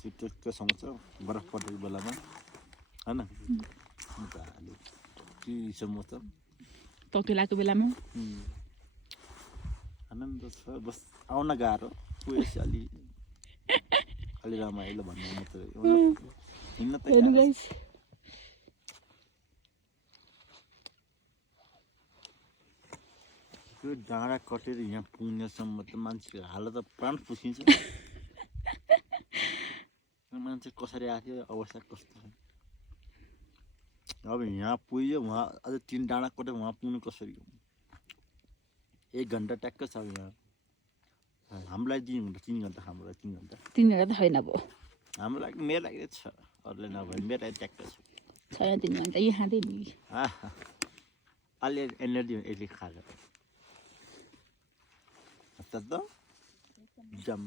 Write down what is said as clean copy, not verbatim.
शीतको सँगछ बरफ परेको बेलामा हैन चिसोमा त तकिलाको बेलामा आनन्द छ बस आउन गाह्रो पुगेपछि अलि रमाइलो भन्ने मात्रै हिँड्न त हेर्नु गाइस त्यो डाँडा कटेर यहाँ पुग्नेसम्म त मान्छेको हालत त प्राण पुसिन्छ मान्छे कसरी आएको थियो अवस्था कस्तो छ अब यहाँ पुग्यो वहाँ अझ 3 डाँडा कटेर वहाँ पुग्नु कसरी 1 घन्टा ट्याक्क छ यहाँ हामीलाई 3 घन्टा हाम्रो 3 घन्टा 3 घन्टा त छैन अब हाम्रो लागि मेरो लागि छ अरूले नभए मेरो लागि ट्याक्क छ छैन 3 घन्टा यहाँ दे नि अलि एनर्जी यसले खान्छ त जम